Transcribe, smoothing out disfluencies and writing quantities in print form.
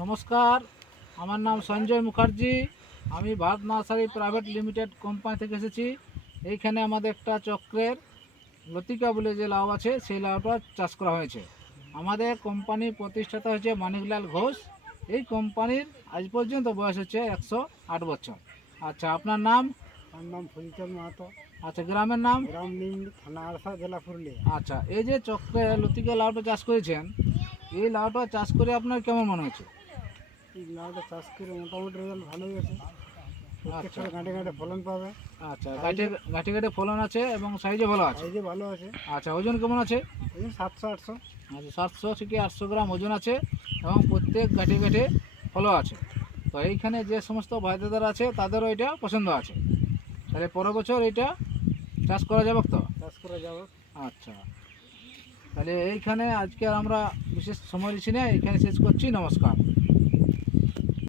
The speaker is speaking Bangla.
নমস্কার, আমার নাম সঞ্জয় মুখার্জি। আমি Bharat nursery private limited company থেকে এসেছি। এইখানে আমাদের একটা চক্রের লতিকা বলে যে লাউ আছে, সেই লাউটা চাষ করা হয়েছে। আমাদের কোম্পানি প্রতিষ্ঠাতা হয়েছে মানিকলাল ঘোষ। এই কোম্পানির আজ পর্যন্ত বয়স হচ্ছে 108 বছর। আচ্ছা, আপনার নাম? আমার নাম ফজিচন্দ মাহাতো, আচ্ছা, গ্রামের নাম? গ্রাম নিমনি, থানা আরসা, জেলা পুরুলিয়া। আচ্ছা, এই যে চক্রে লতিকা লাউটা চাষ করেছেন, এই লাউটা চাষ করে আপনার কেমন মনে হয়েছে? এই লাউটা চাষ করে মোটামুটি রেজাল্ট ভালোই আছে। প্রত্যেক আচ্ছা। সাথে গাঁটে গাঁটে ফলন পাবে, আচ্ছা, গাঁটে গাঁটে ফলন আছে এবং সাইজে ভালো আছে। সাইজে ভালো আছে। আচ্ছা, ওজন কেমন আছে? এই 700-800। আচ্ছা, 700 থেকে 800 গ্রাম ওজন আছে এবং প্রত্যেক গাঁটে গাঁটে ফলও আছে। তো এইখানে যে সমস্ত ভাইদাদার আছে তাদেরও এটা পছন্দ আছে। তাহলে পরের বছর এটা চাষ করা যাবে তো? চাষ করা যাবে। আচ্ছা, তাহলে এইখানে আজকে আর আমরা বিশেষ সময় দিচ্ছি না, এখানে শেষ করছি। নমস্কার।